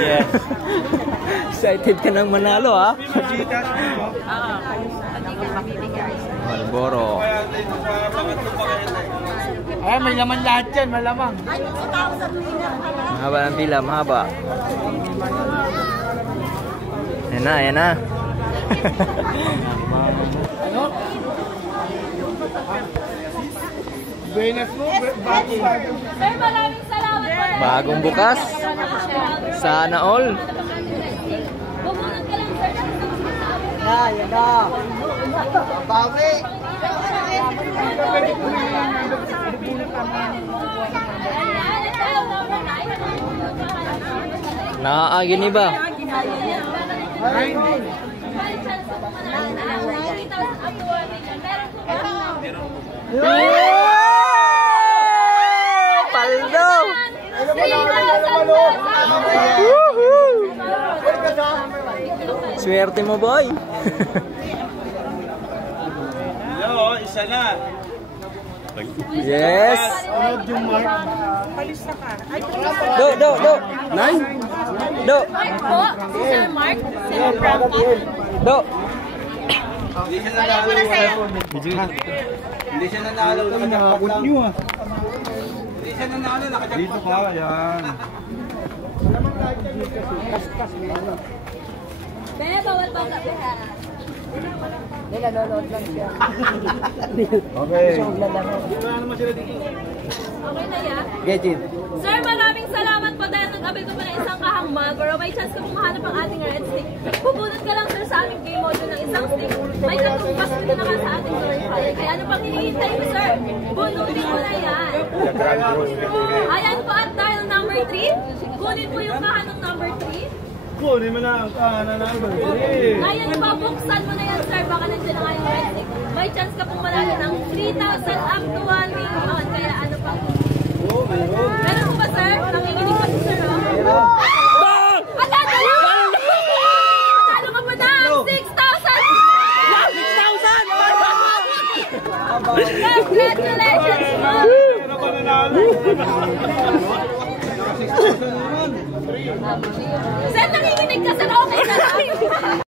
Yes. Excited ka nang manalo, ha? Marlboro. Ay, may laman lahat yan, malamang. Mahaba ng pila, mahaba. Yan na, yan na. Ano? Buenas mo, bago. Sir, maraming salamat po. Bagong bukas. Sana all. Bubunod ka lang, sir. Yan na. Bawi. Nakakagin ba? Paldo! Swerte mo, boy. Hello, isa na. Yes. Do. Nine. Do. Mark po, si Sir Mark. Sir Do. Hindi siya nanalo. Hindi siya nanalo. Nakajagpat lang. Hindi siya nanalo. Nakajagpat lang. Dito ka, yan. Kaya bawal pa ka. Okay. Okay na yan? Get it. Sir, maraming salamat po dahil nag-abil ko pa ng isang kahang mug or may chance ka pong mahanap ang ating red stick. Bubunot ka lang, sir, sa aming game module ng isang stick. May katumbas dito naman sa ating glorifier. Kaya ano pang hinihintay mo, sir? Bunutin mo na yan. Ayan po at dahil number 3, kunin po yung kahanong number 3. Kunin mo na ang number 3. Ngayon pa, buksan mo na yan, sir. Baka nandiyan ang ating red stick. May chance ka pong manalo ng 3,000 up to 1 million. Kaya ano pang meron po ba, sir? Nakikinig pa si sir, oh? Atalo ka pa na! 6,000! Congratulations, ma'am! Sir, nakikinig ka, sir. Okay na lang.